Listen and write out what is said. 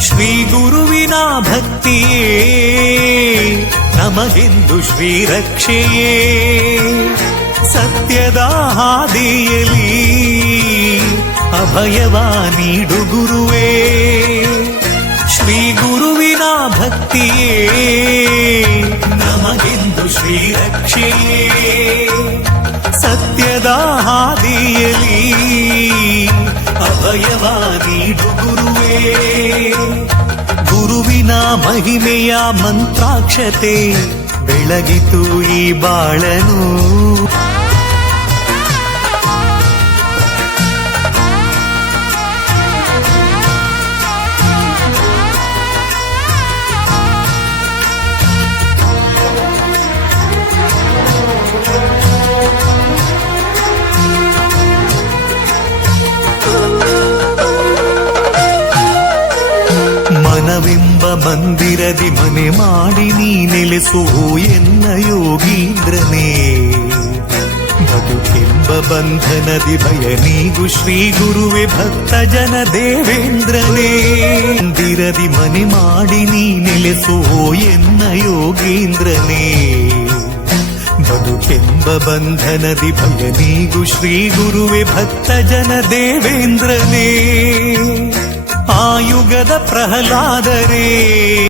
ಶ್ರೀ ಗುರುವಿನ ಭಕ್ತಿಯೇ ನಮಗೆಂದು ಶ್ರೀರಕ್ಷೆಯೇ. ಸತ್ಯದ ಹಾದಿಯಲಿ ಅಭಯವ ನೀಡು ಗುರುವೇ. ಶ್ರೀ ಗುರುವಿನ ಭಕ್ತಿಯೇ ನಮಗೆಂದು ಶ್ರೀರಕ್ಷೆಯೇ. ಸತ್ಯದ ಹಾದಿಯಲಿ ಅಭಯವ ನೀಡು ಗುರುವೇ. ಗುರುವಿನ ಮಹಿಮೆಯ ಮಂತ್ರಾಕ್ಷತೆ ಬೆಳಗಿತು ಈ ಬಾಳನು. ಮನವೆಂಬ ಮಂದಿರದಿ ಮನೆ ಮಾಡಿ ನೀ ನೆಲೆಸು ಎನ್ನ ಯೋಗೀಂದ್ರನೇ. ಬದುಕೆಂಬ ಬಂಧನದಿ ಭಯ ನೀಗು ಶ್ರೀ ಗುರುವೆ ಭಕ್ತ ಜನ ದೇವೇಂದ್ರನೇ. ಮಂದಿರದಿ ಮನೆ ಮಾಡಿ ನೀ ನೆಲೆಸು ಎನ್ನ ಯೋಗೀಂದ್ರನೇ. ಬದುಕೆಂಬ ಬಂಧನದಿ ಭಯ ನೀಗು ಶ್ರೀ ಗುರುವೆ ಭಕ್ತ ಜನ ದೇವೇಂದ್ರನೇ. ಆಯುಗದ ಪ್ರಹ್ಲಾದರೇ